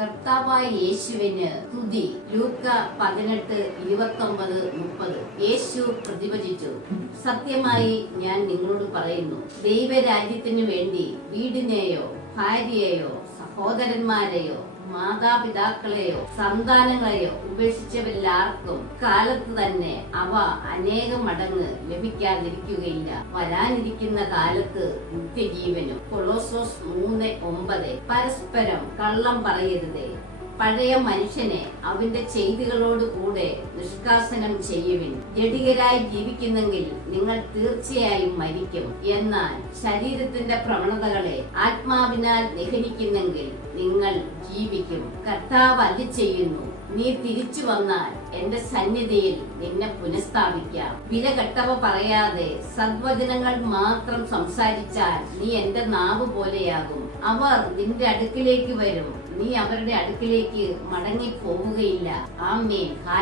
കർത്താവായ യേശുവിന് സ്തുതി. ലൂക്ക 18:29-30. യേശു പ്രതിവചിച്ചു, സത്യമായി ഞാൻ നിങ്ങളോട് പറയുന്നു, ദൈവരാജ്യത്തിനു വേണ്ടി വീടിനെയോ ഭാര്യയെയോ സഹോദരന്മാരെയോ മാതാപിതാക്കളെയോ സന്താനങ്ങളെയോ ഉപേക്ഷിച്ചവരെല്ലാവർക്കും കാലത്ത് തന്നെ അവ അനേകം മടങ്ങ് ലഭിക്കാതിരിക്കുകയില്ല. വരാനിരിക്കുന്ന കാലത്ത് നിത്യജീവനും. കൊളോസോസ് 3:9. പരസ്പരം കള്ളം പറയരുതേ. പഴയ മനുഷ്യനെ അവന്റെ ചെയ്തികളോട് കൂടെ നിഷ്കാസനം ചെയ്യുവിൻ. ജഡികരായി ജീവിക്കുന്നെങ്കിൽ നിങ്ങൾ തീർച്ചയായും മരിക്കും. എന്നാൽ ശരീരത്തിന്റെ പ്രവണതകളെ ആത്മാവിനാൽ ദഹനിക്കുന്നെങ്കിൽ നിങ്ങൾ ജീവിക്കും. കർത്താവ് അരുളിച്ചെയ്യുന്നു, നീ തിരിച്ചു വന്നാൽ എന്റെ സന്നിധിയിൽ നിന്നെ പുനഃസ്ഥാപിക്കാം. വിലകെട്ടവ പറയാതെ സദ്വചനങ്ങൾ മാത്രം സംസാരിച്ചാൽ നീ എന്റെ നാവ് പോലെയാകും. അവർ നിന്റെ അടുക്കിലേക്ക് വരും, നീ അവരുടെ അടുക്കിലേക്ക് മടങ്ങി പോവുകയില്ല. ആമേൻ.